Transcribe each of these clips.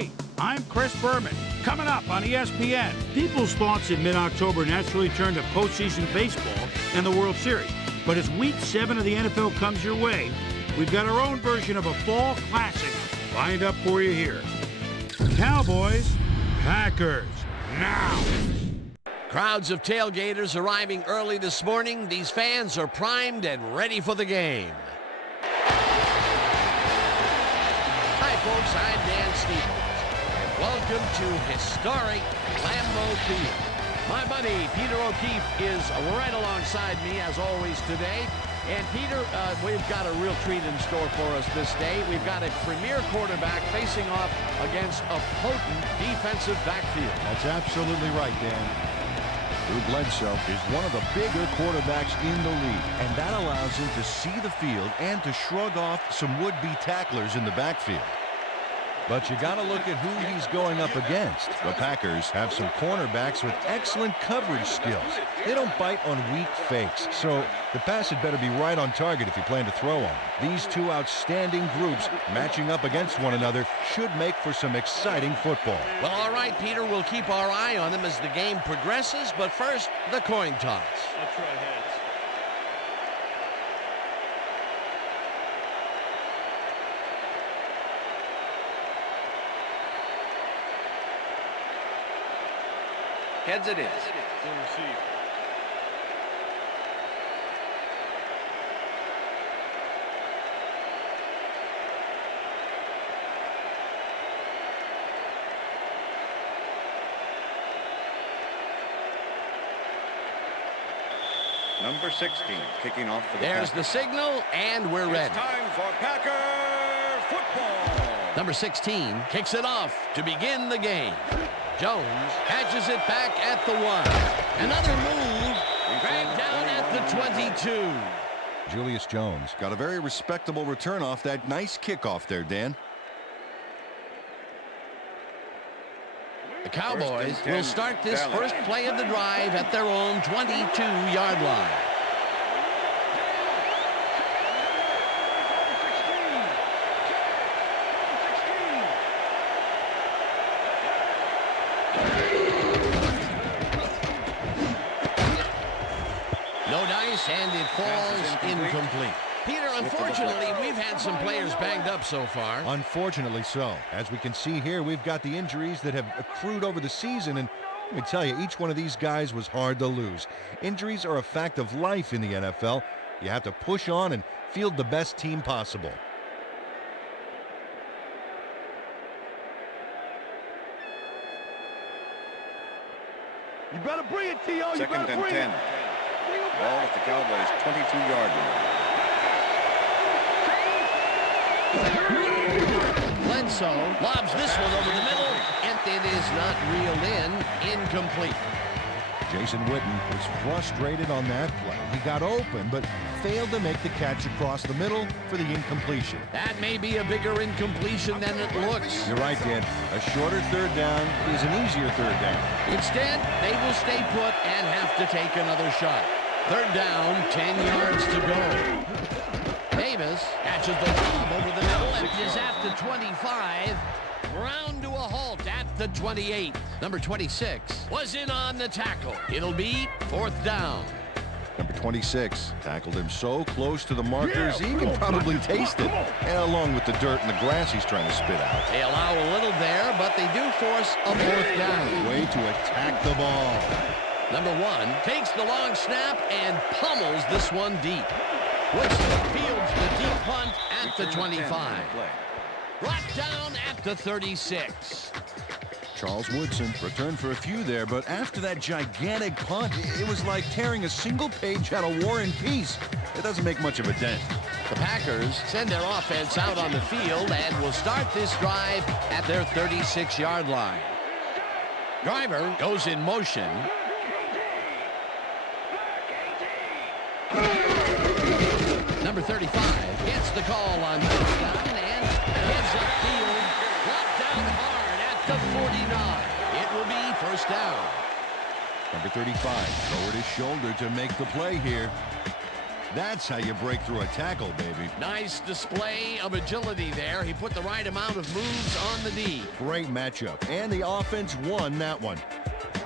Hey, I'm Chris Berman. Coming up on ESPN, people's thoughts in mid-October naturally turn to postseason baseball and the World Series. But as Week 7 of the NFL comes your way, we've got our own version of a fall classic lined up for you here. Cowboys, Packers, now. Crowds of tailgaters arriving early this morning. These fans are primed and ready for the game. Hi, folks. I'm Dan Stevens. And welcome to historic Lambeau Field. My buddy Peter O'Keefe is right alongside me, as always, today. And, Peter, we've got a real treat in store for us this day. We've got a premier quarterback facing off against a potent defensive backfield. That's absolutely right, Dan. Drew Bledsoe is one of the bigger quarterbacks in the league, and that allows him to see the field and to shrug off some would-be tacklers in the backfield. But you got to look at who he's going up against. The Packers have some cornerbacks with excellent coverage skills. They don't bite on weak fakes, so the pass had better be right on target if you plan to throw on. These two outstanding groups matching up against one another should make for some exciting football. Well, all right, Peter, we'll keep our eye on them as the game progresses, but first, the coin toss. That's right, heads. Heads it is. We'll receive. Number 16, kicking off for the There's Packers. the signal, and we're ready. It's time for Packer football. Number 16 kicks it off to begin the game. Jones patches it back at the 1. Another move, dragged down at the 22. Julius Jones got a very respectable return off that nice kickoff there, Dan. The Cowboys will start this first play of the drive at their own 22-yard line. No dice, and it falls incomplete. Peter, unfortunately, we've had some players banged up so far. Unfortunately so. As we can see here, we've got the injuries that have accrued over the season, and let me tell you, each one of these guys was hard to lose. Injuries are a fact of life in the NFL. You have to push on and field the best team possible. You better bring it, T.O. You better Second and bring 10. it. Ball at the Cowboys' 22-yard line. Bledsoe lobs this one over the middle, and it is not reeled in. Incomplete. Jason Witten was frustrated on that play. He got open, but failed to make the catch across the middle for the incompletion. That may be a bigger incompletion than it looks. You're right, Dan. A shorter third down is an easier third down. Instead, they will stay put and have to take another shot. Third down, 10 yards to go. Davis catches the lob over the middle and is at the 25. Ground to a halt at the 28. Number 26 was in on the tackle. It'll be fourth down. Number 26 tackled him so close to the markers, he can probably taste it. And along with the dirt and the grass he's trying to spit out. They allow a little there, but they do force a fourth down. Way to attack the ball. Number 1 takes the long snap and pummels this one deep. Woodson fields the deep punt at the 25. Brought down at the 36. Charles Woodson returned for a few there, but after that gigantic punt, it was like tearing a single page out of War and Peace. It doesn't make much of a dent. The Packers send their offense out on the field and will start this drive at their 36-yard line. Driver goes in motion. Number 35 gets the call on first down and heads upfield. Brought down hard at the 49. It will be first down. Number 35 lowered his shoulder to make the play here. That's how you break through a tackle, baby. Nice display of agility there. He put the right amount of moves on the D. Great matchup, and the offense won that one.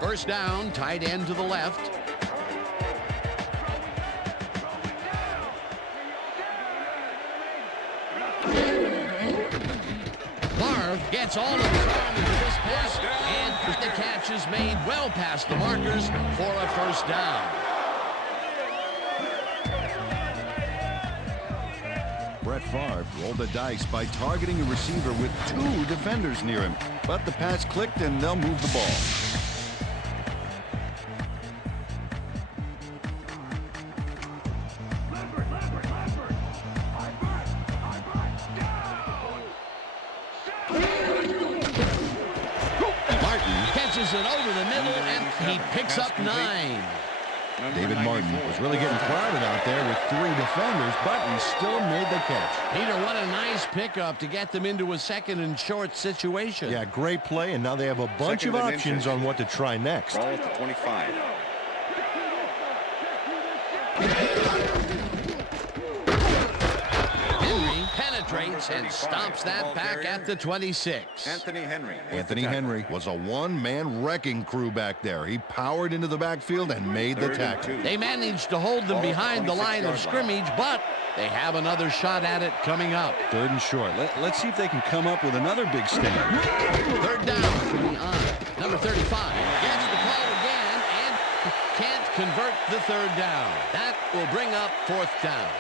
First down, tight end to the left. Gets all of his arm into this pass, and the catch is made well past the markers for a first down. Brett Favre rolled the dice by targeting a receiver with 2 defenders near him, but the pass clicked and they'll move the ball. It over the middle, and he picks up 9. David Martin was really getting crowded out there with 3 defenders, but he still made the catch. Peter, what a nice pickup to get them into a second and short situation. Yeah, great play, and now they have a bunch of options on what to try next. Ball at the 25. Penetrates and stops that back at the 26. Anthony Henry. Anthony Henry was a one-man wrecking crew back there. He powered into the backfield and made the tackle. They managed to hold them behind the line of scrimmage, but they have another shot at it coming up. 3rd and short. Let's see if they can come up with another big stand. 3rd down from the on. Number 35 gets the call again and can't convert the 3rd down. That will bring up 4th down.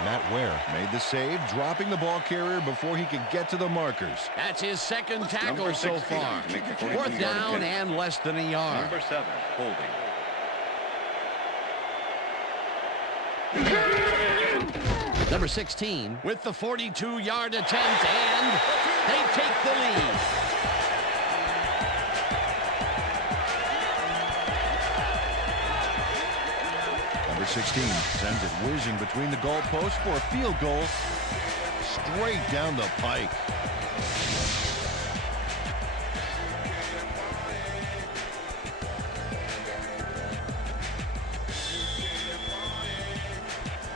Matt Ware made the save, dropping the ball carrier before he could get to the markers. That's his 2nd tackle so far. 4th down and less than a yard. Number 7, holding. Number 16 with the 42-yard attempt, and they take the lead. Number 16 sends it whizzing between the goalposts for a field goal straight down the pike.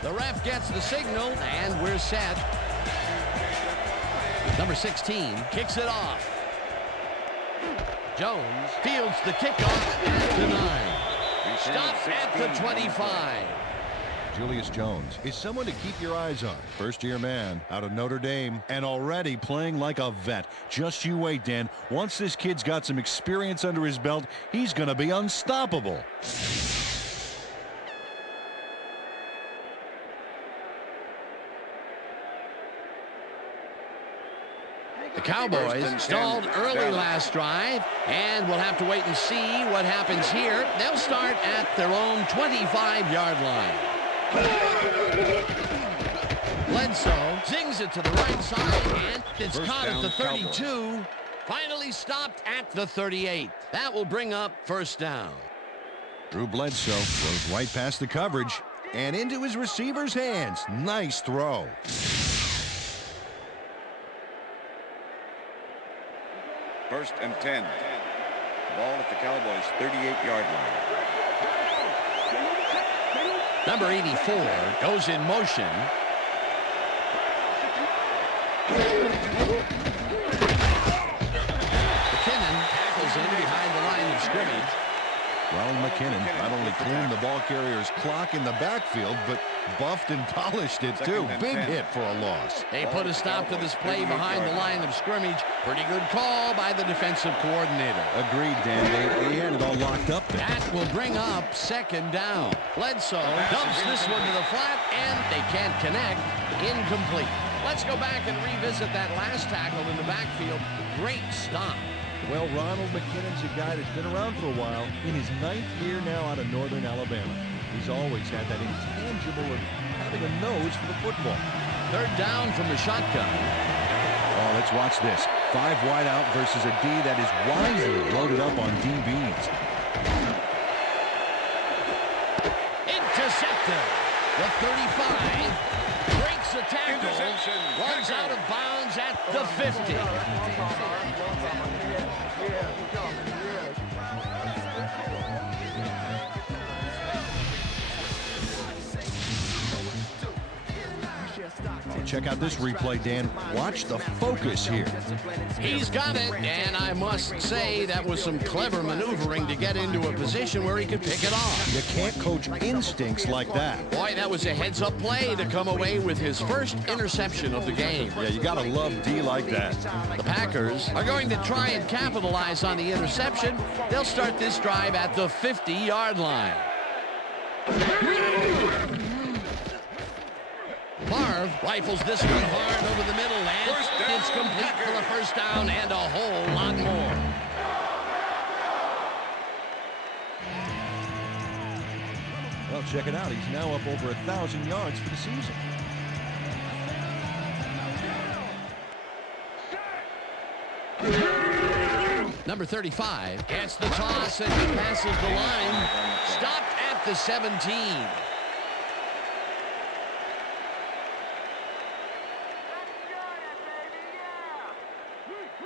The ref gets the signal, and we're set. Number 16 kicks it off. Jones fields the kickoff at the 9. Stop at the 25. Julius Jones is someone to keep your eyes on. First-year man out of Notre Dame and already playing like a vet. Just you wait, Dan. Once this kid's got some experience under his belt, he's going to be unstoppable. The Cowboys stalled early last drive, and we'll have to wait and see what happens here. They'll start at their own 25-yard line. Bledsoe zings it to the right side, and it's caught at the 32. Finally stopped at the 38. That will bring up 1st down. Drew Bledsoe goes right past the coverage and into his receiver's hands. Nice throw. First and 10. Ball at the Cowboys' 38-yard line. Number 84 goes in motion. McKinnon tackles in behind the line of scrimmage. Ronald McKinnon not only cleaned the ball carrier's clock in the backfield, but buffed and polished it too. Big hit for a loss. They put a stop to this play behind the line of scrimmage. Pretty good call by the defensive coordinator. Agreed, Dan. They had it all locked up there. That will bring up 2nd down. Bledsoe dumps this one to the flat, and they can't connect. Incomplete. Let's go back and revisit that last tackle in the backfield. Great stop. Well, Ronald McKinnon's a guy that's been around for a while. In his 9th year now out of Northern Alabama. He's always had that intangible of having a nose for the football. 3rd down from the shotgun. Oh, let's watch this. 5 wide out versus a D that is wisely loaded up on DBs. Intercepted. The 35 breaks the tackle, runs out of bounds at the 50. check out this replay, Dan. Watch the focus here. He's got it, and I must say that was some clever maneuvering to get into a position where he could pick it off. You can't coach instincts like that. Boy, that was a heads-up play to come away with his first interception of the game. Yeah, you gotta love D like that. The Packers are going to try and capitalize on the interception. They'll start this drive at the 50-yard line. Marv rifles this one hard over the middle, and it's complete for the first down and a whole lot more. Well, check it out. He's now up over 1,000 yards for the season. Number 35 gets the toss and passes the line. Stopped at the 17.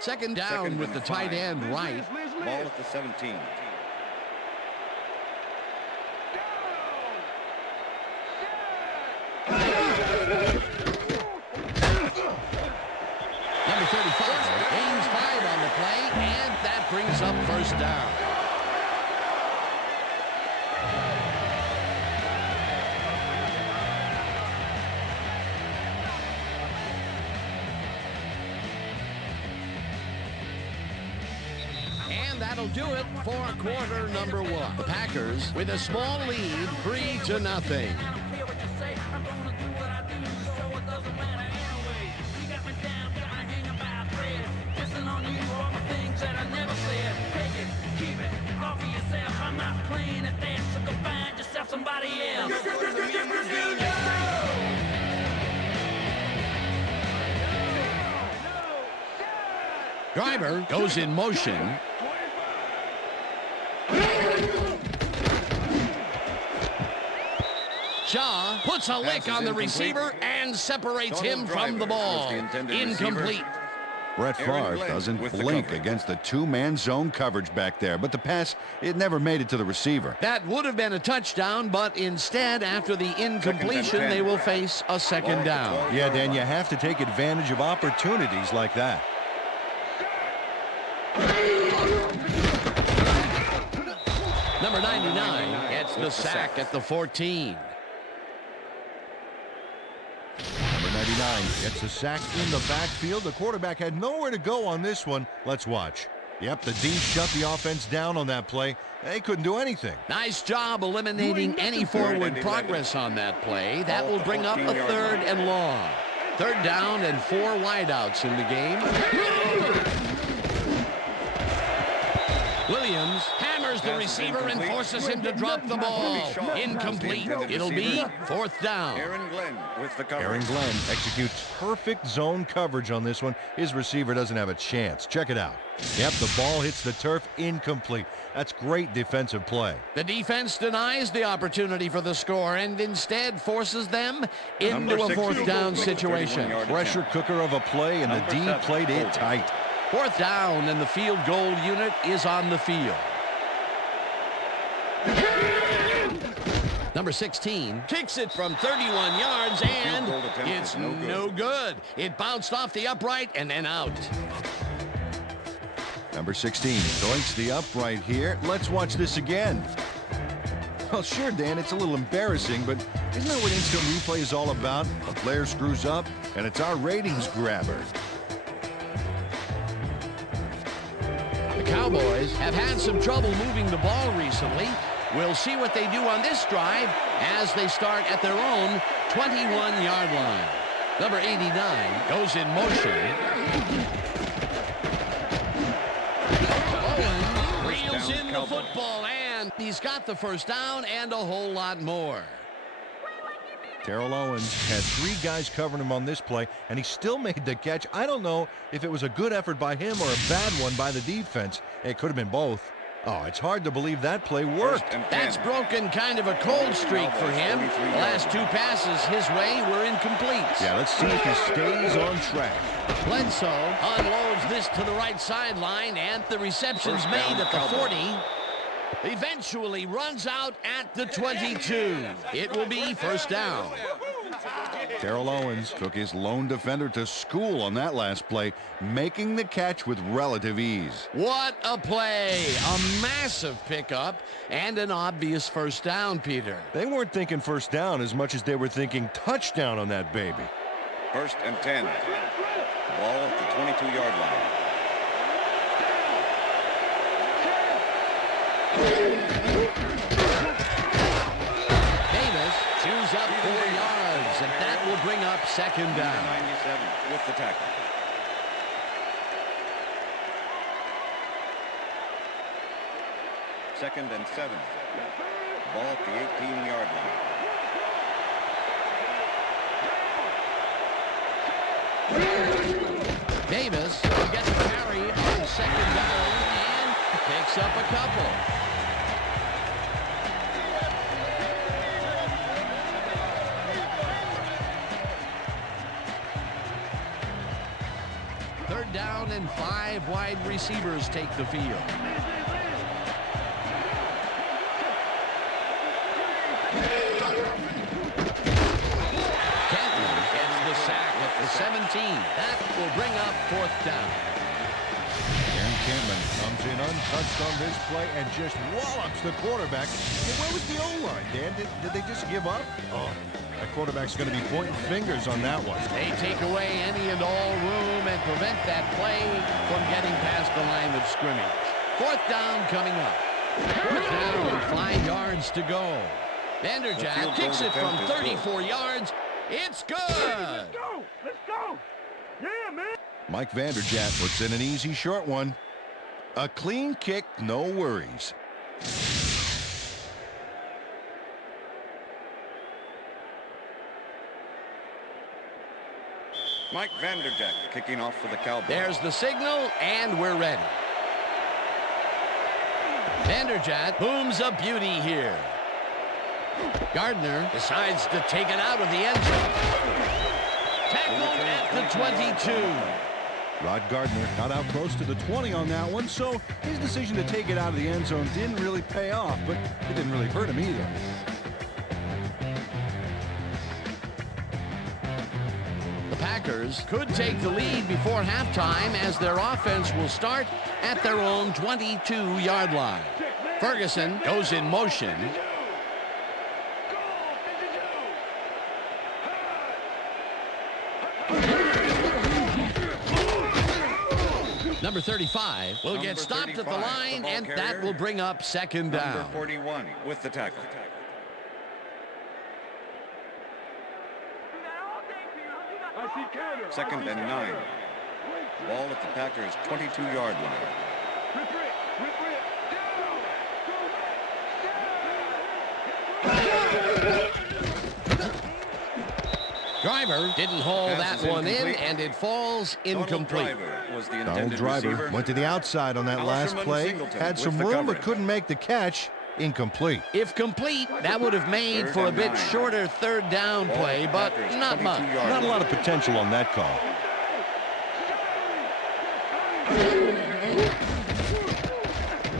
Second down with the tight end right. Ball at the 17. Number 35 aims 5 on the play, and that brings up first down. And that'll do it for quarter number 1. The Packers with a small lead, 3-0. Driver goes in motion. Shaw puts a lick on the receiver and separates him from the ball. Incomplete. Brett Favre doesn't blink against the two-man zone coverage back there, but the pass, it never made it to the receiver. That would have been a touchdown, but instead, after the incompletion, they will face a second down. Yeah, Dan, you have to take advantage of opportunities like that. Number 99 gets the sack at the 14. Number 99 gets a sack in the backfield. The quarterback had nowhere to go on this one. Let's watch. Yep, the D shut the offense down on that play. They couldn't do anything. Nice job eliminating any forward progress on that play. That will bring up a 3rd and long. 3rd down and 4 wideouts in the game. Williams hammers the receiver and forces him to drop the ball. Incomplete. It'll be 4th down. Aaron Glenn with the cover. Aaron Glenn executes perfect zone coverage on this one. His receiver doesn't have a chance. Check it out. Yep, the ball hits the turf. Incomplete. That's great defensive play. The defense denies the opportunity for the score and instead forces them into a 4th down situation. Pressure cooker of a play, and the D played it tight. 4th down, and the field goal unit is on the field. Number 16 kicks it from 31 yards, and it's no good. It bounced off the upright and then out. Number 16 doinks the upright here. Let's watch this again. Well, sure, Dan, it's a little embarrassing, but isn't that what instant replay is all about? A player screws up, and it's our ratings grabber. The Cowboys have had some trouble moving the ball recently. We'll see what they do on this drive as they start at their own 21-yard line. Number 89 goes in motion. Owens reels in the football, and he's got the first down and a whole lot more. Terrell Owens had 3 guys covering him on this play, and he still made the catch. I don't know if it was a good effort by him or a bad one by the defense. It could have been both. Oh, it's hard to believe that play worked. That's broken kind of a cold streak for him. The last 2 passes his way were incomplete. Yeah, let's see if he stays on track. Bledsoe unloads this to the right sideline, and the reception's made at the 40. Eventually runs out at the 22. It will be first down. Terrell Owens took his lone defender to school on that last play, making the catch with relative ease. What a play. A massive pickup and an obvious first down, Peter. They weren't thinking first down as much as they were thinking touchdown on that baby. 1st and 10. Ball at the 22-yard line. Davis chews up 4 yards, and that will bring up 2nd down. 97 with the tackle. Second and 7. Ball at the 18-yard line. Davis will get the carry on 2nd down and picks up a couple. Third down and 5 wide receivers take the field. Kenton gets the sack at the 17. That will bring up 4th down. Aaron Campbell comes in untouched on this play and just wallops the quarterback. Hey, where was the O-line, Dan? Did they just give up? Oh, that quarterback's going to be pointing fingers on that one. They take away any and all room and prevent that play from getting past the line of scrimmage. 4th down coming up. 4th down, 5 yards to go. Vanderjagt kicks it from 34 yards. It's good. Let's go. Let's go. Yeah, man. Mike Vanderjagt puts in an easy short one. A clean kick, no worries. Mike Vanderjagt kicking off for the Cowboys. There's the signal, and we're ready. Vanderjagt booms a beauty here. Gardner decides to take it out of the end zone. Tackled at the 22. Rod Gardner got out close to the 20 on that one, so his decision to take it out of the end zone didn't really pay off, but it didn't really hurt him either. The Packers could take the lead before halftime as their offense will start at their own 22-yard line. Ferguson goes in motion. Number 35 will get stopped at the line, and that will bring up 2nd down. Number 41 with the tackle. Second and 9. Ball at the Packers' 22-yard line. Driver didn't haul that one in, and it falls incomplete. Donald Driver went to the outside on that last play, had some room but couldn't make the catch. Incomplete. If complete, that would have made for a bit shorter 3rd down play, but not much. Not a lot of potential on that call.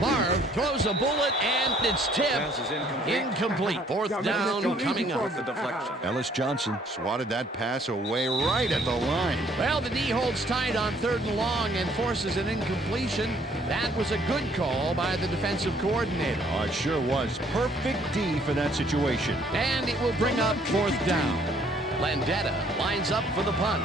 Marv throws a bullet, and it's tipped. Incomplete. 4th down coming up. The deflection. Ellis Johnson swatted that pass away right at the line. Well, the D holds tight on 3rd and long and forces an incompletion. That was a good call by the defensive coordinator. Oh, it sure was. Perfect D for that situation. And it will bring up 4th down. Landetta lines up for the punt.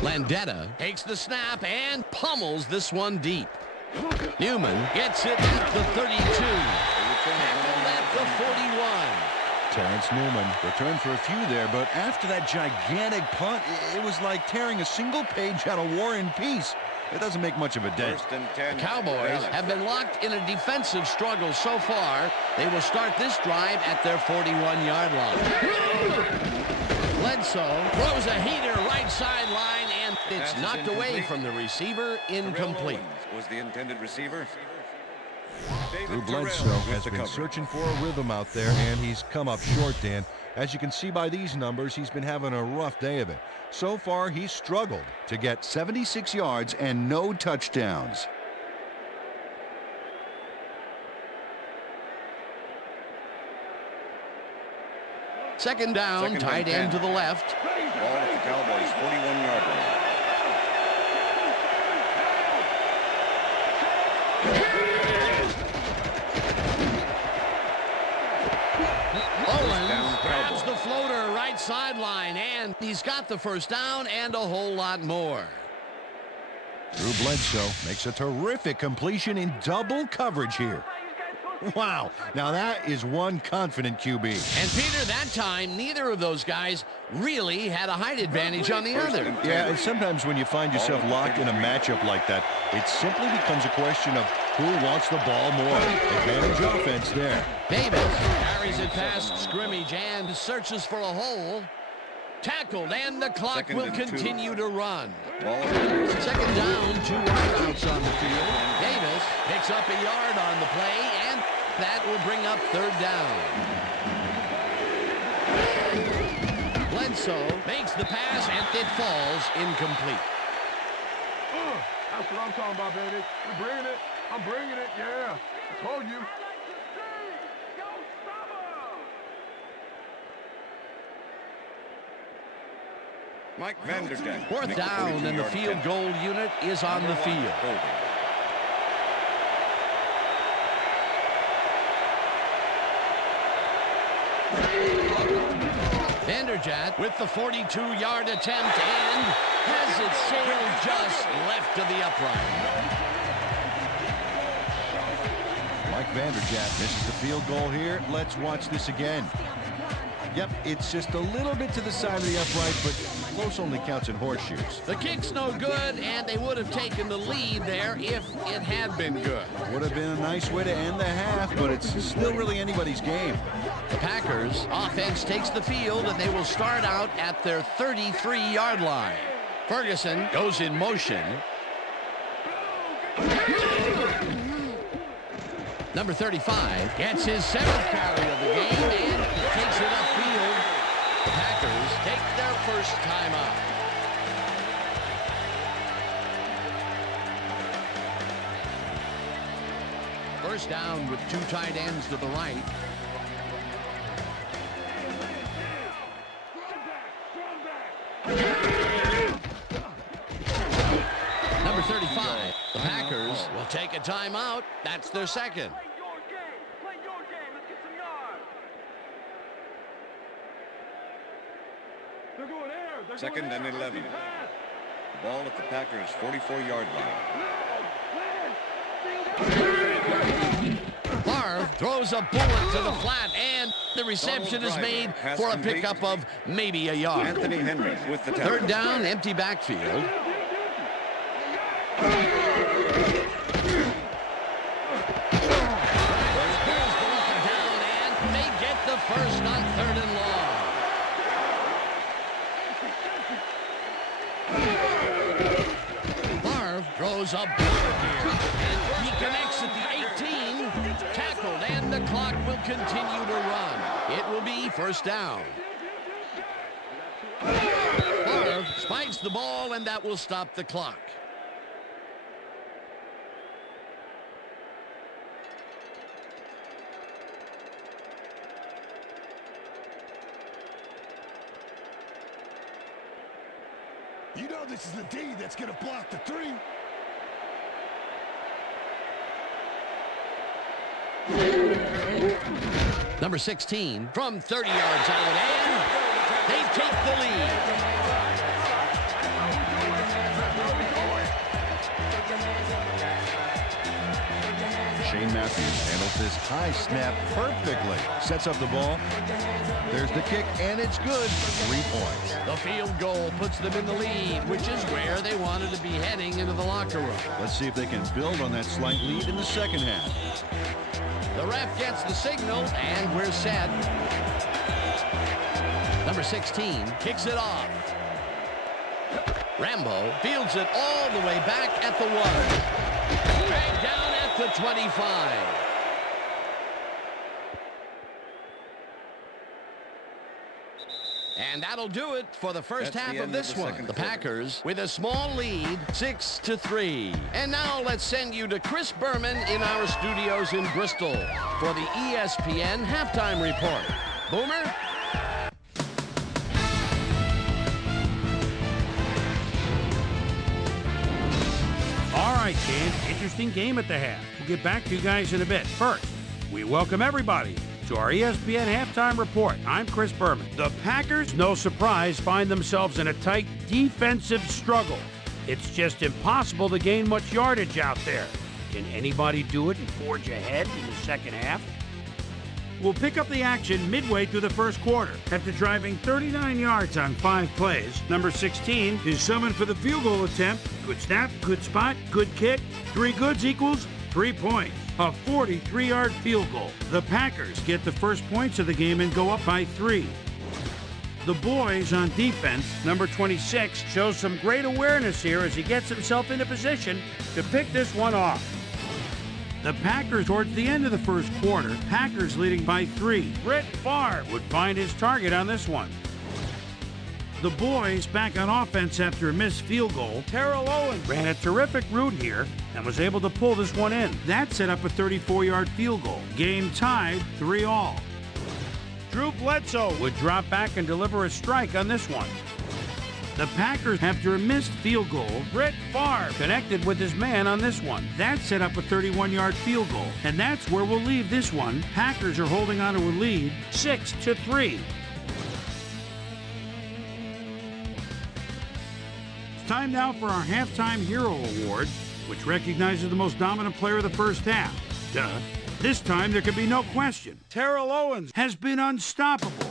Landetta takes the snap and pummels this one deep. Newman gets it at the 32. Tackled at the 41. Terrence Newman returned for a few there, but after that gigantic punt, it was like tearing a single page out of War and Peace. It doesn't make much of a dent. First and 10. The Cowboys have been locked in a defensive struggle so far. They will start this drive at their 41-yard line. Bledsoe throws a heater right sideline, and it's knocked away from the receiver. Incomplete. Was the intended receiver. Drew Bledsoe has been searching for a rhythm out there, and he's come up short, Dan. As you can see by these numbers, he's been having a rough day of it. So far, he's struggled to get 76 yards and no touchdowns. Second down, tight end to the left. Ball at the Cowboys' 41-yard line. Owens grabs the floater right sideline, and he's got the first down and a whole lot more. Drew Bledsoe makes a terrific completion in double coverage here. Wow, now that is one confident QB. And Peter, that time, neither of those guys really had a height advantage on the other. Yeah, and sometimes when you find yourself locked in a matchup like that, it simply becomes a question of who wants the ball more. Advantage offense there. Davis carries it past scrimmage and searches for a hole. Tackled, and the clock will continue to run. Second down, 2 wideouts on the field. Davis picks up a yard on the play, and that will bring up third down. Bledsoe makes the pass, and it falls incomplete. That's what I'm talking about, baby. We're bringing it. I'm bringing it, yeah. I told you. Mike Vanderjagt. Fourth down, and the field goal unit is on the field. Vanderjagt with the 42-yard attempt and has it sailed just left of the upright. Mike Vanderjagt misses the field goal here. Let's watch this again. Yep, it's just a little bit to the side of the upright, but close only counts in horseshoes. The kick's no good, and they would have taken the lead there if it had been good. Would have been a nice way to end the half, but it's still really anybody's game. The Packers offense takes the field, and they will start out at their 33-yard line. Ferguson goes in motion. Number 35 gets his 7th carry of the game and takes it upfield. The Packers take their first timeout. First down with 2 tight ends to the right. Number 35, the Packers will take a timeout. That's their second. Second and 11. Ball at the Packers' 44-yard line. Favre throws a bullet to the flat, and the reception is made for a pickup of maybe a yard. Anthony Henry with the tackle. Third down, empty backfield. And they get the first on 3rd and long. Favre throws a bullet here, and he connects at the 18, tackled, and the clock will continue to run. It will be first down. Favre spikes the ball, and that will stop the clock. You know this is the D that's going to block the 3. Number 16 from 30 yards out, and they take the lead. Shane Matthews handles this high snap perfectly. Sets up the ball. There's the kick, and it's good. 3 points. The field goal puts them in the lead, which is where they wanted to be heading into the locker room. Let's see if they can build on that slight lead in the second half. The ref gets the signal, and we're set. Number 16 kicks it off. Rambo fields it all the way back at the 1. Back down at the 25. And that'll do it for the first half of this one. The Packers with a small lead, 6-3. And now let's send you to Chris Berman in our studios in Bristol for the ESPN halftime report. Boomer? right, Dan. Interesting game at the half. We'll get back to you guys in a bit. First, we welcome everybody to our ESPN Halftime Report. I'm Chris Berman. The Packers, no surprise, find themselves in a tight defensive struggle. It's just impossible to gain much yardage out there. Can anybody do it and forge ahead in the second half? We'll pick up the action midway through the first quarter. After driving 39 yards on 5 plays, number 16 is summoned for the field goal attempt. Good snap, good spot, good kick. 3 goods equals 3 points. A 43-yard field goal. The Packers get the first points of the game and go up by 3. The boys on defense, number 26, shows some great awareness here as he gets himself into position to pick this one off. The Packers towards the end of the first quarter, Packers leading by 3. Brett Favre would find his target on this one. The boys back on offense after a missed field goal. Terrell Owens ran a terrific route here and was able to pull this one in. That set up a 34-yard field goal. Game tied 3-all. Drew Bledsoe would drop back and deliver a strike on this one. The Packers, after a missed field goal, Brett Favre connected with his man on this one. That set up a 31-yard field goal. And that's where we'll leave this one. Packers are holding on to a lead, 6-3. Time now for our Halftime Hero Award, which recognizes the most dominant player of the first half. Duh. This time there can be no question. Terrell Owens has been unstoppable.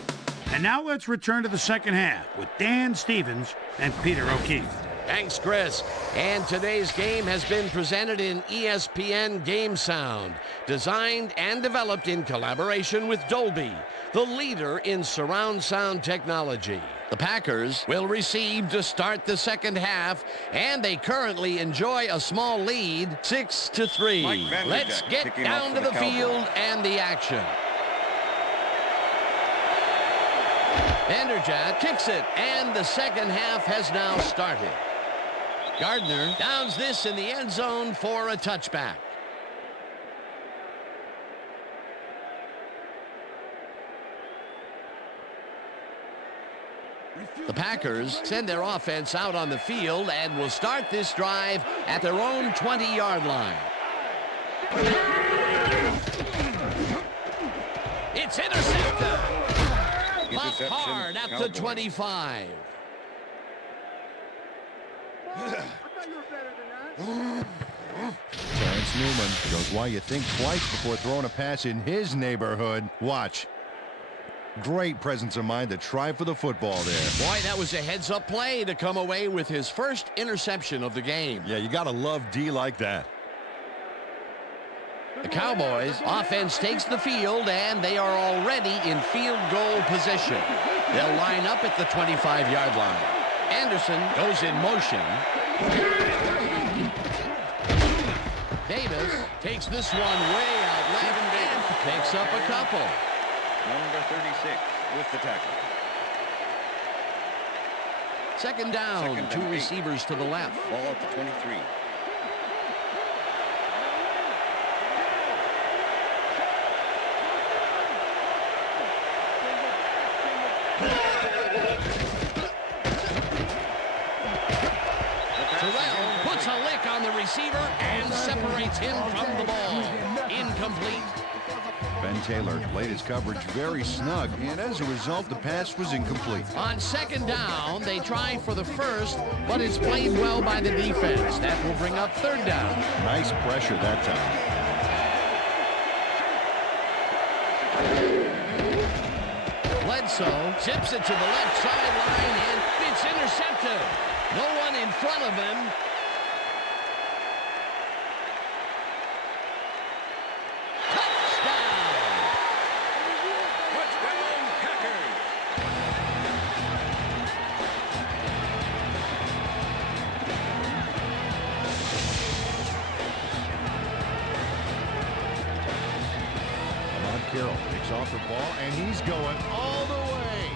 And now let's return to the second half with Dan Stevens and Peter O'Keefe. Thanks, Chris. And today's game has been presented in ESPN Game Sound, designed and developed in collaboration with Dolby, the leader in surround sound technology. The Packers will receive to start the second half, and they currently enjoy a small lead, 6-3. Let's get down to the field and the action. Vanderjagt kicks it, and the second half has now started. Gardner downs this in the end zone for a touchback. The Packers send their offense out on the field and will start this drive at their own 20-yard line. It's intercepted. Blocked hard at the 25. Terrence Newman shows why you think twice before throwing a pass in his neighborhood. Watch. Great presence of mind to try for the football there. Boy, that was a heads-up play to come away with his first interception of the game. Yeah, you got to love D like that. The Cowboys offense takes the field, and they are already in field goal position. They'll line up at the 25-yard line. Anderson goes in motion. Davis takes this one way out left and picks up a couple. Number 36 with the tackle. Second down, 2 receivers to the left. Ball at the 23. Terrell puts a lick on the receiver and separates him from the ball. Incomplete. Ben Taylor played his coverage very snug, and as a result, the pass was incomplete. On second down, they try for the first, but it's played well by the defense. That will bring up third down. Nice pressure that time. Bledsoe tips it to the left sideline, and it's intercepted. No one in front of him. Carroll picks off the ball, and he's going all the way.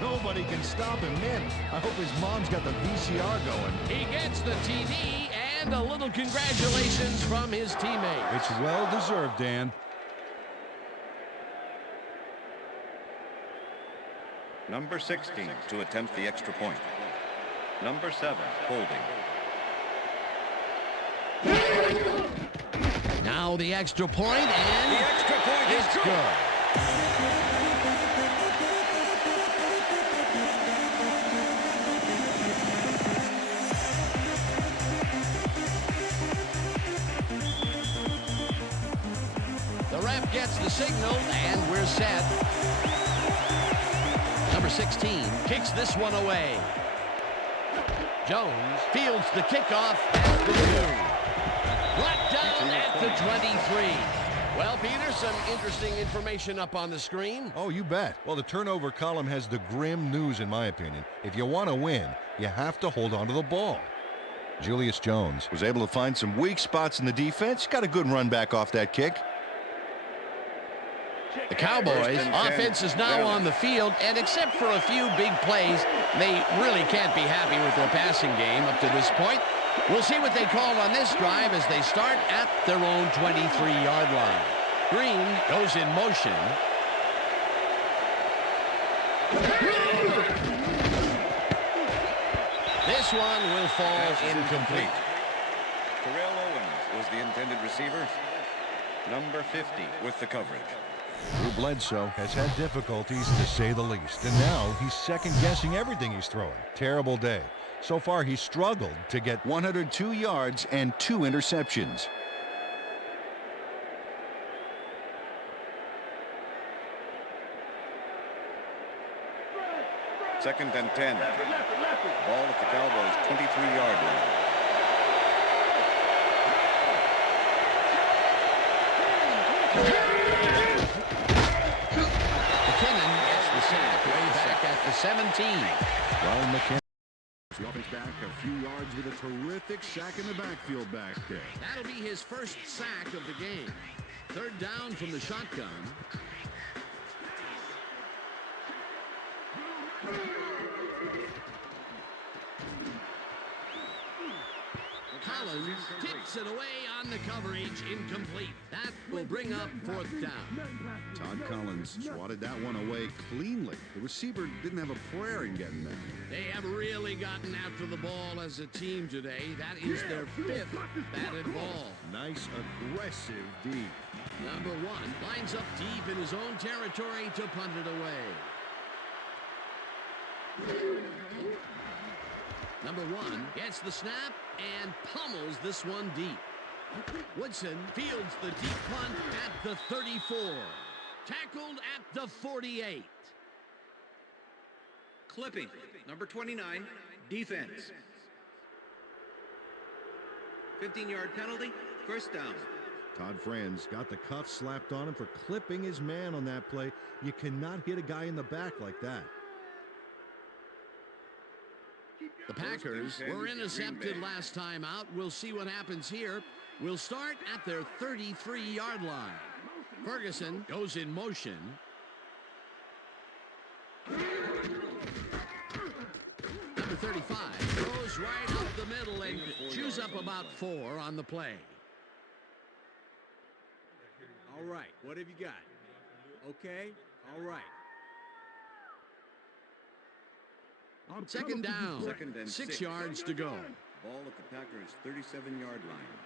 Nobody can stop him, man. I hope his mom's got the VCR going. He gets the TD and a little congratulations from his teammates. It's well-deserved, Dan. Number 16 to attempt the extra point. Number 7 holding. Now the extra point, and The extra point is it's good. good. The ref gets the signal, and we're set. Number 16 kicks this one away. Jones fields the kickoff at the 2. Brought down at the 23. Well, Peter, some interesting information up on the screen. Oh, you bet. Well, the turnover column has the grim news, in my opinion. If you want to win, you have to hold on to the ball. Julius Jones was able to find some weak spots in the defense. Got a good run back off that kick. The Cowboys offense is now on the field, and except for a few big plays, they really can't be happy with their passing game up to this point. We'll see what they call on this drive as they start at their own 23-yard line. Green goes in motion. This one will fall incomplete. Terrell Owens was the intended receiver. Number 50 with the coverage. Drew Bledsoe has had difficulties, to say the least, and now he's second-guessing everything he's throwing. Terrible day. So far, he's struggled to get 102 yards and 2 interceptions. Second and 10. Ball at the Cowboys' 23-yard line. McKinnon gets the sack way back at the 17. Ron McKinnon. The offense back a few yards with a terrific sack in the backfield back there. That'll be his first sack of the game. Third down from the shotgun. Collins tips it away on the coverage, incomplete. That will bring up fourth down. Todd Collins swatted that one away cleanly. The receiver didn't have a prayer in getting that. They have really gotten after the ball as a team today. That is their 5th batted ball. Nice aggressive D. Number 1 lines up deep in his own territory to punt it away. Number 1 gets the snap and pummels this one deep. Woodson fields the deep punt at the 34. Tackled at the 48. Clipping, number 29, defense. 15-yard penalty, first down. Todd Franz got the cuff slapped on him for clipping his man on that play. You cannot hit a guy in the back like that. The Packers were intercepted last time out. We'll see what happens here. We'll start at their 33-yard line. Ferguson goes in motion. Number 35 goes right up the middle and chews up about 4 on the play. All right, what have you got? Okay, all right. Second down, Second and 6 6. yards to go. Ball at the Packers' 37-yard line.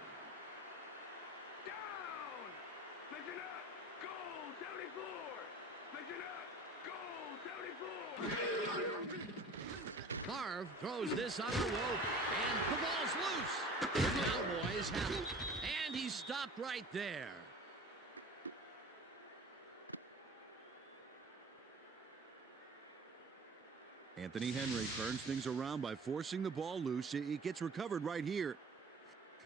Favre throws this on a rope, and the ball's loose. The Cowboys have it, and he's stopped right there. Anthony Henry turns things around by forcing the ball loose. It gets recovered right here.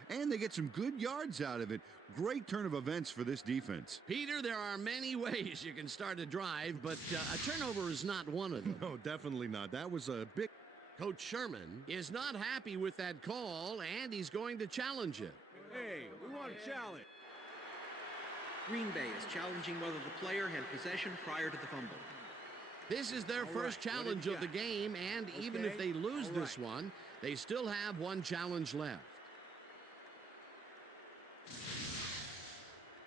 And they get some good yards out of it. Great turn of events for this defense. Peter, there are many ways you can start a drive, but a turnover is not one of them. No, definitely not. That was a big... Coach Sherman is not happy with that call, and he's going to challenge it. Hey, we want a challenge. Green Bay is challenging whether the player had possession prior to the fumble. This is their first challenge of the game, and even if they lose this one, they still have one challenge left.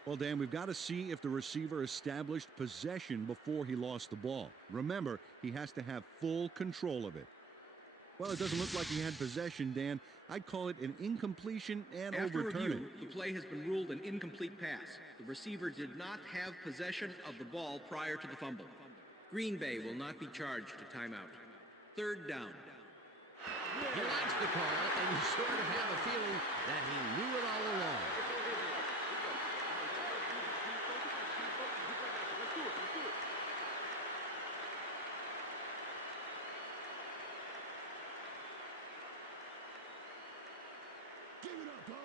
Well, Dan, we've got to see if the receiver established possession before he lost the ball. Remember, he has to have full control of it. Well, it doesn't look like he had possession, Dan. I'd call it an incompletion and After overturn review, it. the play has been ruled an incomplete pass. The receiver did not have possession of the ball prior to the fumble. Green Bay will not be charged a timeout. Third down. He likes the call, and you sort of have a feeling that he knew it all along.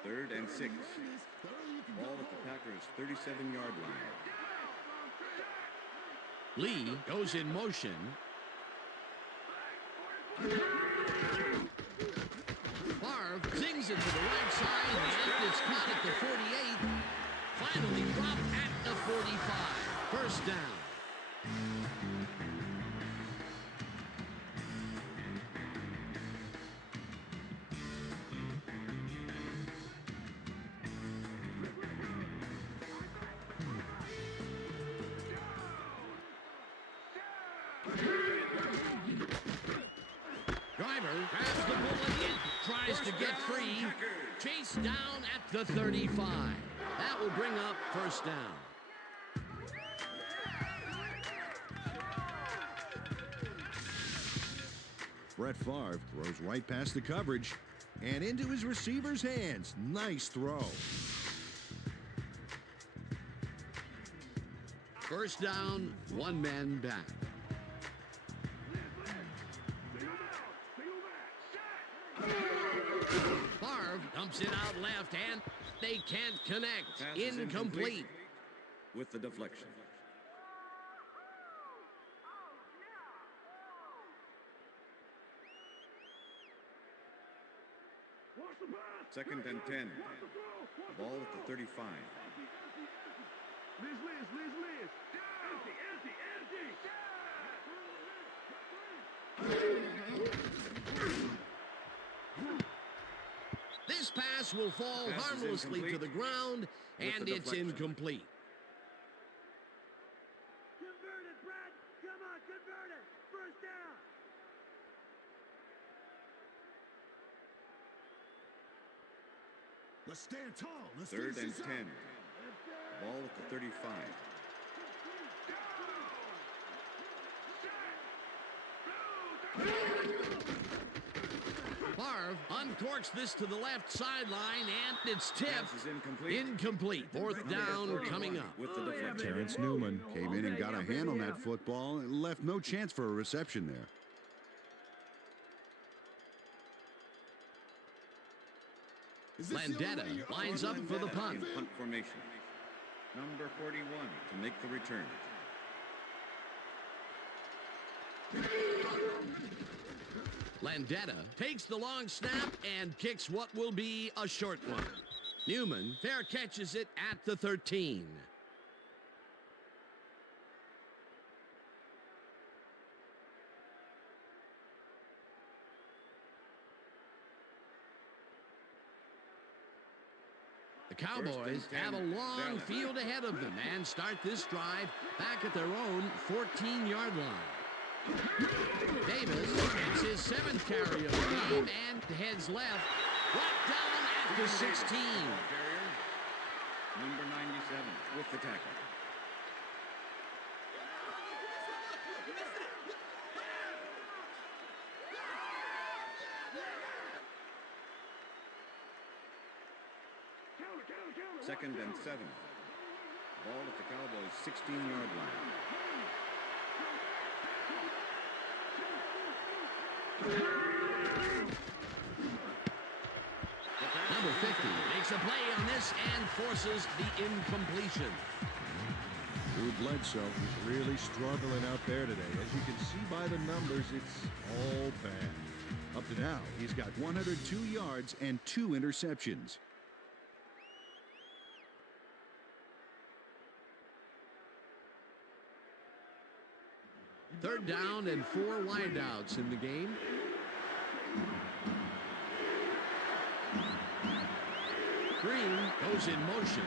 Third and 6. Ball at the Packers' 37-yard line. Lee goes in motion. Favre zings it to the right side, and it's caught at the 48. Finally dropped at the 45. First down. Driver grabs the bullet and tries to get free. Chased down at the 35. That will bring up first down. Brett Favre throws right past the coverage and into his receiver's hands. Nice throw. First down, one man back. Favre dumps it out left, and they can't connect. Pass is Incomplete. with the deflection. Second and 10. Ball at the 35. Liz. This pass will fall Pass is harmlessly to incomplete the ground, with and the it's deflection. incomplete. Convert it, Brad. Come on, convert it. First down. Let's stand tall. Let's Third and 10. Ball at the 35. Favre uncorks this to the left sideline, and it's tipped. Pass is incomplete. Incomplete. Fourth down coming up. With the deflection. Terrence Newman came in and got a hand on that football and left no chance for a reception there. Landetta lines up for the punt. In punt formation. Number 41 to make the return. Landetta takes the long snap and kicks what will be a short one. Newman fair catches it at the 13. The Cowboys have a long field ahead of them and start this drive back at their own 14-yard line. Davis gets his 7th carry of the game and heads left, brought down at the 16. Number 97 with the tackle. Second and 7. Ball at the Cowboys' 16-yard line. Number 50 makes a play on this and forces the incompletion. Drew Bledsoe is really struggling out there today. As you can see by the numbers, it's all bad. Up to now, he's got 102 yards and 2 interceptions. Third down and 4 wideouts in the game. Green goes in motion.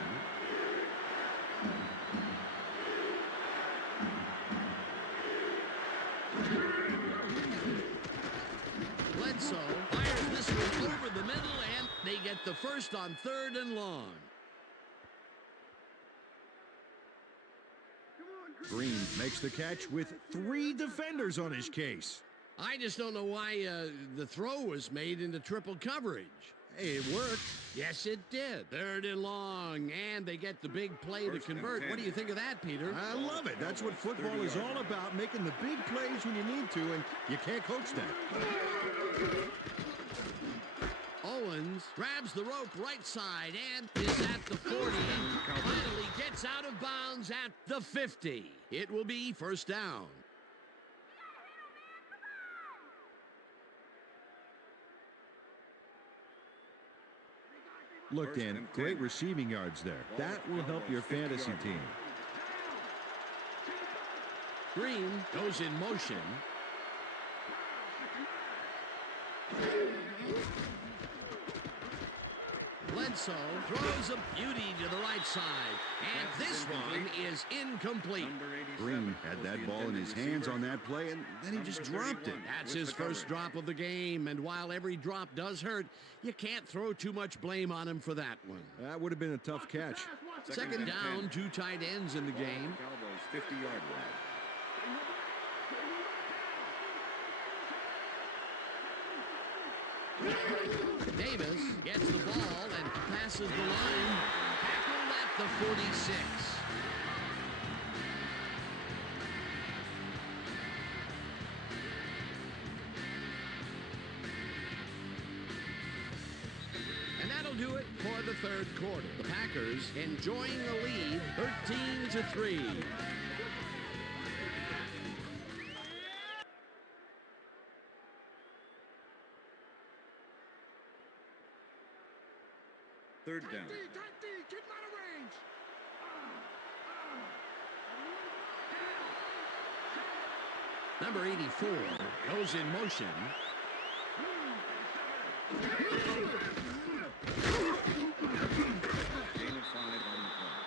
get the first on 3rd and long. Green makes the catch with 3 defenders on his case. I just don't know why the throw was made into triple coverage. Hey, it worked. Yes, it did. 3rd and long, and they get the big play to convert. What do you think of that, Peter? I love it. That's what football is all about, making the big plays when you need to, and you can't coach that. Owens grabs the rope right side and is at the 40. Finally gets out of bounds at the 50. It will be first down. Look, Dan, great receiving yards there. That will help your fantasy team. Green goes in motion. Bledsoe throws a beauty to the right side, and this one is incomplete. Green had that ball in his hands on that play, and then he just dropped it. That's his first drop of the game, and while every drop does hurt, you can't throw too much blame on him for that one. That would have been a tough catch. Second down, 2 tight ends in the game. Cowboys 50-yard line. Davis gets the ball and passes the line. Tackled at the 46. And that'll do it for the 3rd quarter. The Packers enjoying the lead, 13-3. Third down. Number 84 goes in motion. Gain of 5 on the play.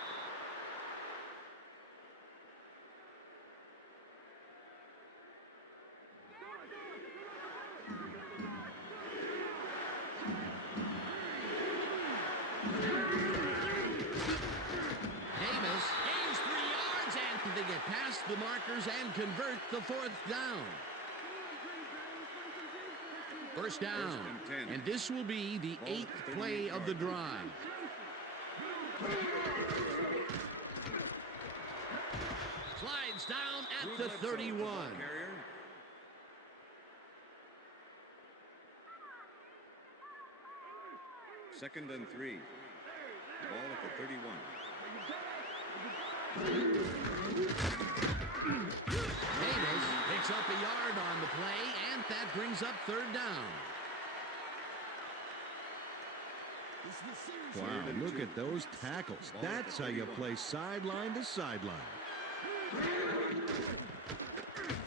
They get past the markers and convert the 4th down. First down, and this will be the 8th play of the drive. Slides down at the 31. Second and 3. Ball at the 31. Davis picks up a yard on the play, and that brings up 3rd down. Wow, look at those tackles. That's how you play sideline to sideline.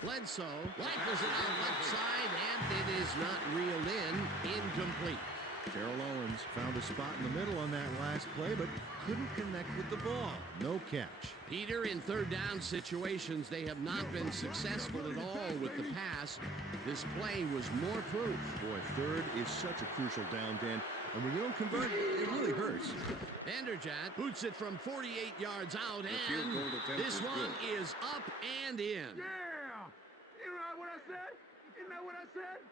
Bledsoe rifles it out left side, and it is not reeled in. Incomplete. Terrell Owens found a spot in the middle on that last play, but couldn't connect with the ball. No catch. Peter, in 3rd down situations, they have not been successful at all with the pass. This play was more proof. Boy, 3rd is such a crucial down, Dan. And when you don't convert, it really hurts. Vanderjagt boots it from 48 yards out, and this one is up and in. Yeah! You know what I said? Isn't that what I said?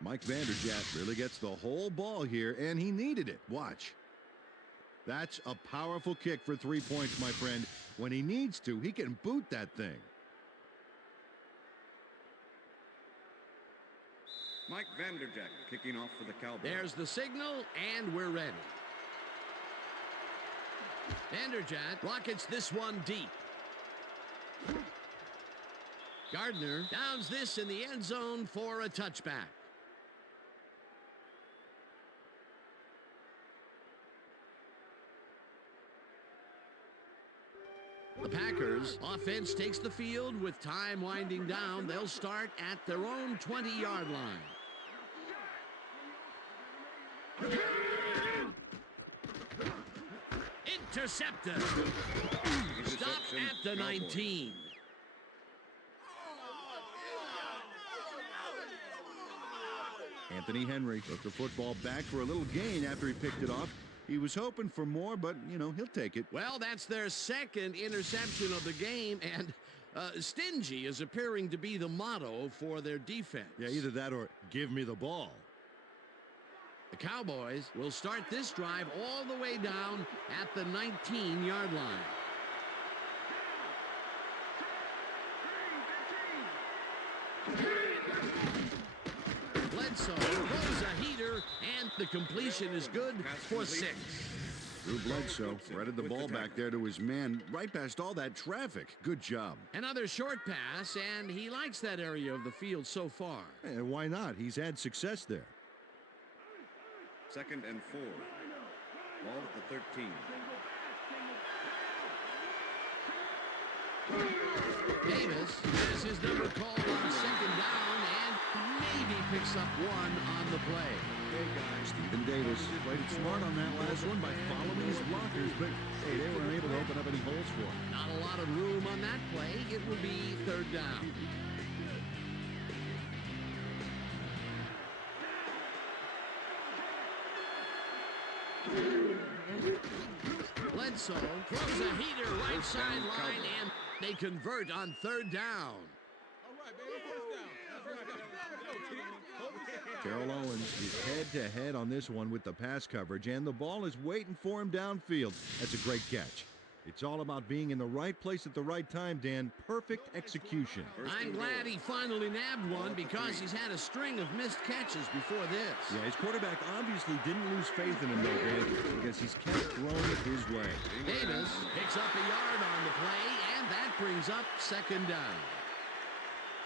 Mike Vanderjagt really gets the whole ball here, and he needed it. Watch. That's a powerful kick for 3 points, my friend. When he needs to, he can boot that thing. Mike Vanderjagt kicking off for the Cowboys. There's the signal, and we're ready. Vanderjagt rockets this one deep. Gardner downs this in the end zone for a touchback. The Packers offense takes the field with time winding down. They'll start at their own 20-yard line. Intercepted. Stop at the 19. Anthony Henry took the football back for a little gain after he picked it off. He was hoping for more, but, you know, he'll take it. Well, that's their second interception of the game, and stingy is appearing to be the motto for their defense. Yeah, either that or give me the ball. The Cowboys will start this drive all the way down at the 19-yard line. Bledsoe throws a heater, and the completion is good for 6. Drew Bledsoe threaded the ball back there to his man right past all that traffic. Good job. Another short pass, and he likes that area of the field so far. And why not? He's had success there. 2nd and 4. Ball at the 13. Davis has his number called on 2nd down and maybe picks up 1 on the play. Hey guys, Stephen Davis played it smart on that last one by following his blockers, but hey, they weren't able to open up any holes for him. Not a lot of room on that play. It will be 3rd down. Bledsoe throws a heater right sideline, and they convert on 3rd down. Terrell Owens is head-to-head on this one with the pass coverage, and the ball is waiting for him downfield. That's a great catch. It's all about being in the right place at the right time, Dan. Perfect execution. I'm glad he finally nabbed one because he's had a string of missed catches before this. Yeah, his quarterback obviously didn't lose faith in him, though, Dan, because he's kept throwing it his way. Davis picks up a yard on the play, and that brings up 2nd down.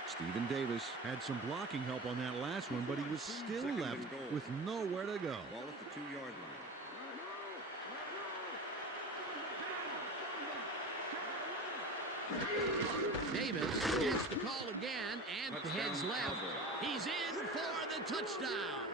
Stephen Davis had some blocking help on that last one, but he was still left with nowhere to go. Ball at the 2-yard line. Davis gets the call again and heads left. He's in for the touchdown.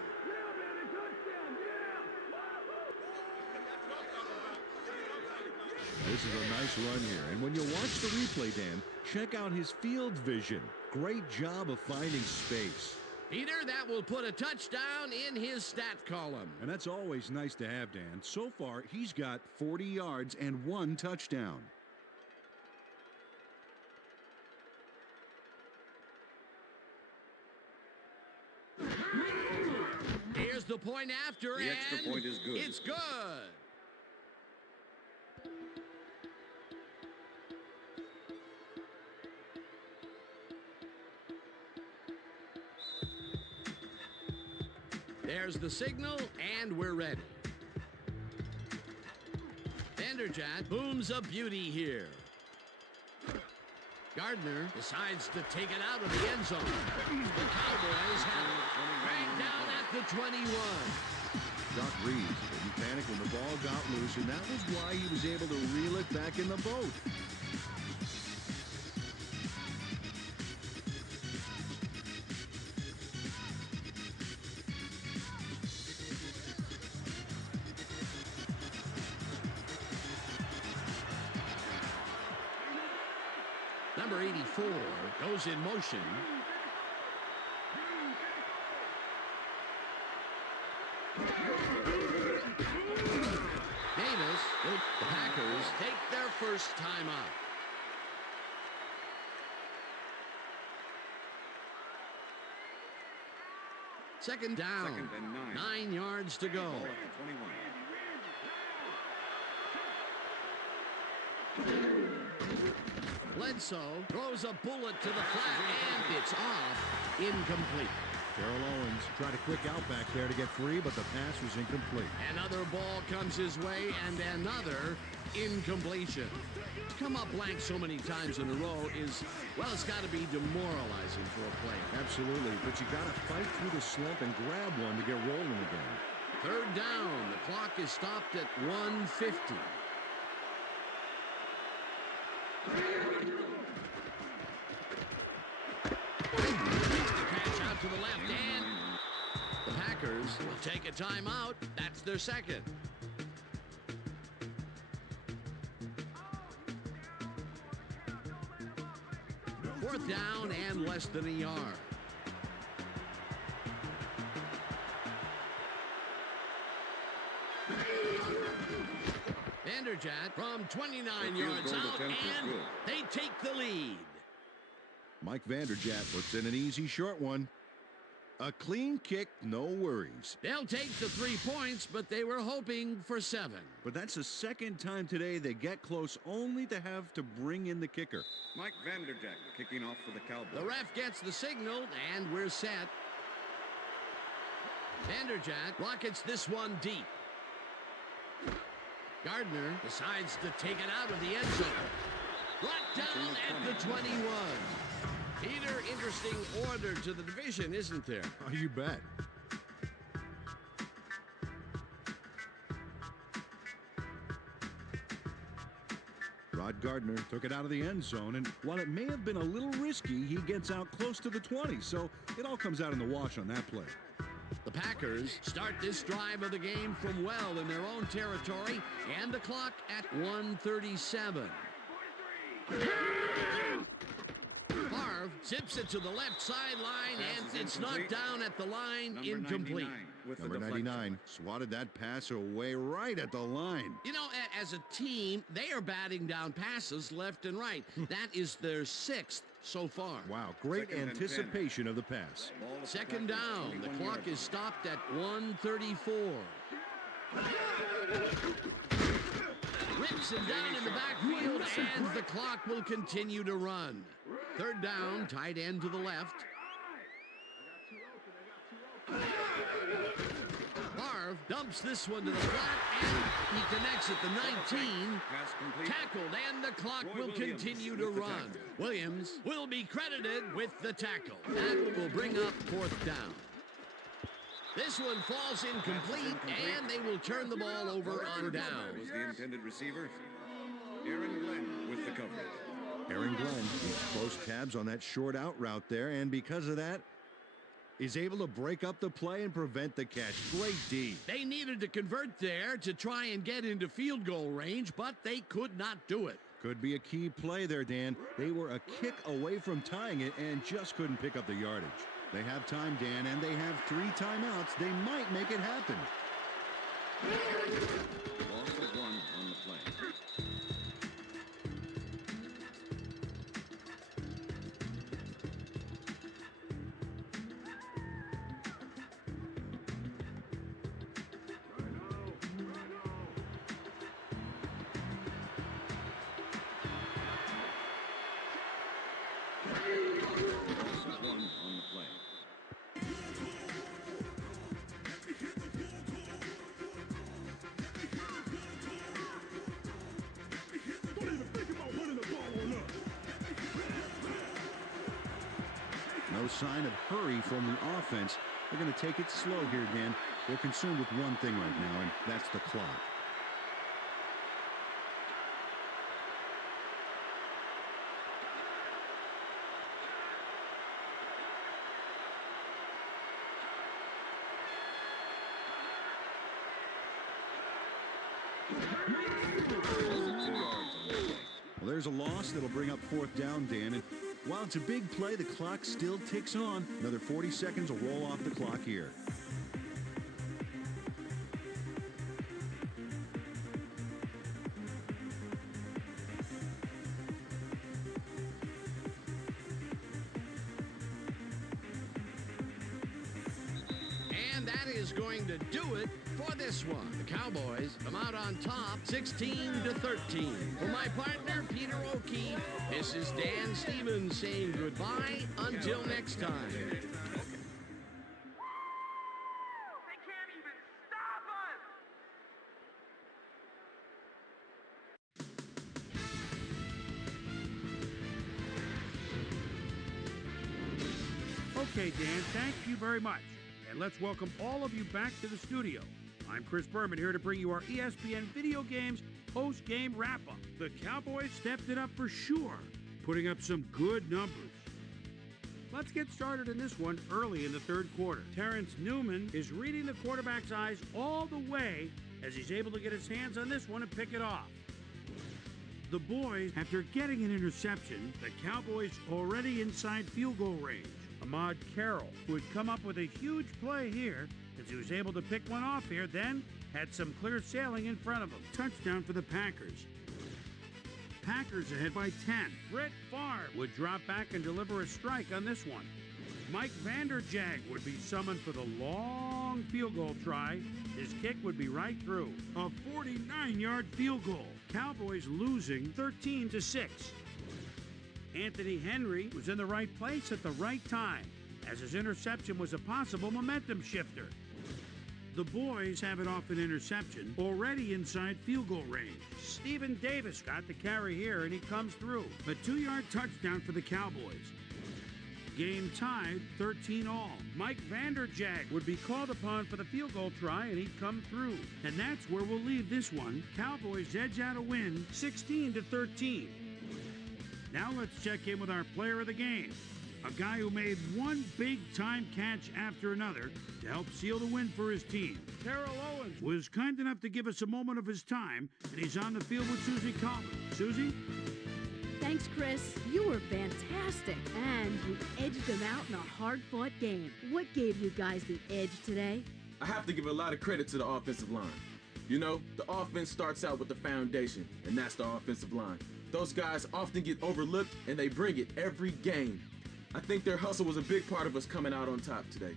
This is a nice run here, and when you watch the replay, Dan, check out his field vision. Great job of finding space. Peter, that will put a touchdown in his stat column. And that's always nice to have, Dan. So far, he's got 40 yards and 1 touchdown. Here's the point after, The extra point is good. It's good. There's the signal, and we're ready. Vanderjagt booms a beauty here. Gardner decides to take it out of the end zone. The Cowboys have it. Right down at the 21. Doc Reeves didn't panic when the ball got loose, and that was why he was able to reel it back in the boat. Number 84 goes in motion. Davis, the Packers take their first time out. Second down. 2nd and 9 yards to go. Ball at the 21. Bledsoe throws a bullet to the flat, and it's off. Incomplete. Terrell Owens tried a quick out back there to get free, but the pass was incomplete. Another ball comes his way, and another incompletion. To come up blank so many times in a row is, well, it's got to be demoralizing for a player. Absolutely, but you got to fight through the slump and grab one to get rolling again. 3rd down. The clock is stopped at 1:50. Catch out to the left, and the Packers will take a timeout. That's their second. Fourth down and less than a yard. Vanderjagt from 29 The field yards goal out, attempt is and good. they take the lead. Mike Vanderjagt puts in an easy short one. A clean kick, no worries. They'll take the 3 points, but they were hoping for 7. But that's the second time today they get close, only to have to bring in the kicker. Mike Vanderjagt kicking off for the Cowboys. The ref gets the signal, and we're set. Vanderjagt rockets this one deep. Gardner decides to take it out of the end zone. Brought down at the 21. Peter, interesting order to the division, isn't there? Oh, you bet. Rod Gardner took it out of the end zone, and while it may have been a little risky, he gets out close to the 20, so it all comes out in the wash on that play. The Packers start this drive of the game from well in their own territory, and the clock at 1:37. Marv zips it to the left sideline, and it's knocked down at the line, incomplete. Number 99 swatted that pass away right at the line. You know, as a team, they are batting down passes left and right. That is their 6th so far. Wow, great anticipation of the pass. Second down. The clock is stopped at 1:34. Rips him down in the backfield, and the clock will continue to run. Third down, tight end to the left. Marv dumps this one to the flat, and he connects at the 19. Tackled, and the clock will continue to run. Williams will be credited with the tackle. That will bring up fourth down. This one falls incomplete, and they will turn the ball over on down. Was the intended receiver. Aaron Glenn with the coverage. Aaron Glenn keeps close tabs on that short out route there, and because of that, is able to break up the play and prevent the catch. Great D. They needed to convert there to try and get into field goal range, but they could not do it. Could be a key play there, Dan. They were a kick away from tying it and just couldn't pick up the yardage. They have time, Dan, and they have 3 timeouts. They might make it happen. Loss of 1 on the play. Loss of 1 on the play. No sign of hurry from the offense. They're going to take it slow here, Dan. They're concerned with one thing right now, and that's the clock. Well, there's a loss that'll bring up fourth down, Dan. And while it's a big play, the clock still ticks on. Another 40 seconds will roll off the clock here. And that is going to do it for this one. The Cowboys come out on top 16-13. For my partner, Peter O'Keefe, this is Dan Stevens saying goodbye until next time. They can't even stop us! Okay, Dan, thank you very much. And let's welcome all of you back to the studio. I'm Chris Berman here to bring you our ESPN Video Games post-game wrap-up. The Cowboys stepped it up for sure, putting up some good numbers. Let's get started in this one early in the third quarter. Terrence Newman is reading the quarterback's eyes all the way as he's able to get his hands on this one and pick it off. The boys, after getting an interception, the Cowboys already inside field goal range. Ahmad Carroll, who had come up with a huge play here, as he was able to pick one off here, then had some clear sailing in front of him. Touchdown for the Packers. Packers ahead by 10. Brett Favre would drop back and deliver a strike on this one. Mike Vanderjag would be summoned for the long field goal try. His kick would be right through. A 49-yard field goal. Cowboys losing 13-6. Anthony Henry was in the right place at the right time, as his interception was a possible momentum shifter. The boys have it off an interception, already inside field goal range. Stephen Davis got the carry here, and he comes through. A 2-yard touchdown for the Cowboys. Game tied 13-all. Mike Vanderjag would be called upon for the field goal try, and he'd come through. And that's where we'll leave this one. Cowboys edge out a win, 16-13. Now let's check in with our player of the game. A guy who made one big-time catch after another to help seal the win for his team. Terrell Owens was kind enough to give us a moment of his time, and he's on the field with Susie Coleman. Susie? Thanks, Chris. You were fantastic, and you edged them out in a hard-fought game. What gave you guys the edge today? I have to give a lot of credit to the offensive line. You know, the offense starts out with the foundation, and that's the offensive line. Those guys often get overlooked, and they bring it every game. I think their hustle was a big part of us coming out on top today.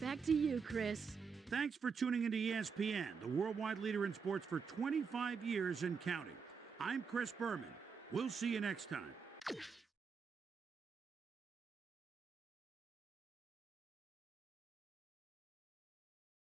Back to you, Chris. Thanks for tuning into ESPN, the worldwide leader in sports for 25 years and counting. I'm Chris Berman. We'll see you next time.